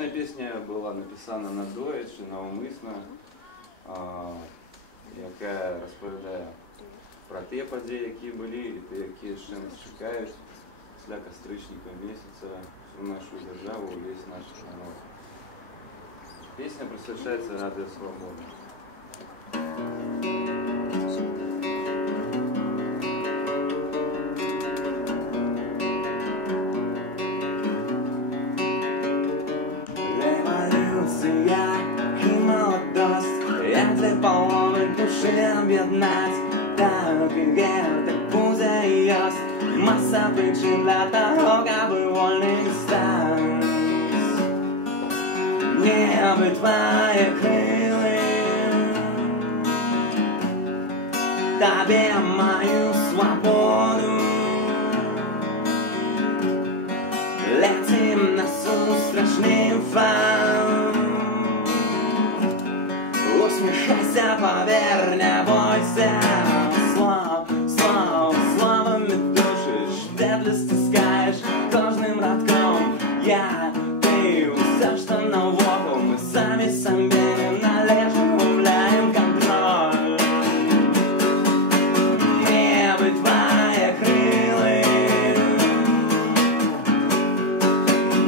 Наступна пісня була написана на дует чи навмисно, яка розповідає про ті події, які були, і ті, які ще нас чекають після кастричника місяця, всю нашу державу, весь наш народ. Пісня присвячається Радіо Свобода. Jak dwie połowy muszę objednać. Tak później jest masa przyczyn dla tego, aby wolny stać. Nie aby twoje chwile Tobie mają swobodę. Lecim na straszny fal. Усмехайся, поверь, не бойся. Словами душишь, ветли стискаешь кожным радком. Я, ты, все, что навокал, мы сами себе не належим, губляем контроль. Небо твои крылы,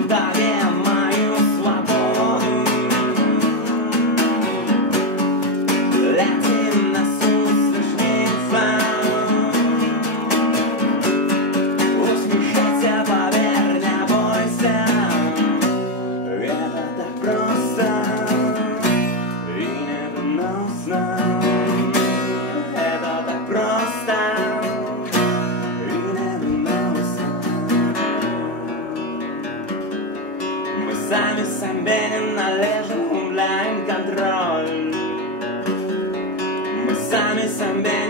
дави мою свободу. Летим на сумасшедший фан. Усмехайся, поверь, не бойся. Это так просто и невыносно. Это так просто и невыносно. Мы сами себе не належим, губляем контроль. Сами себе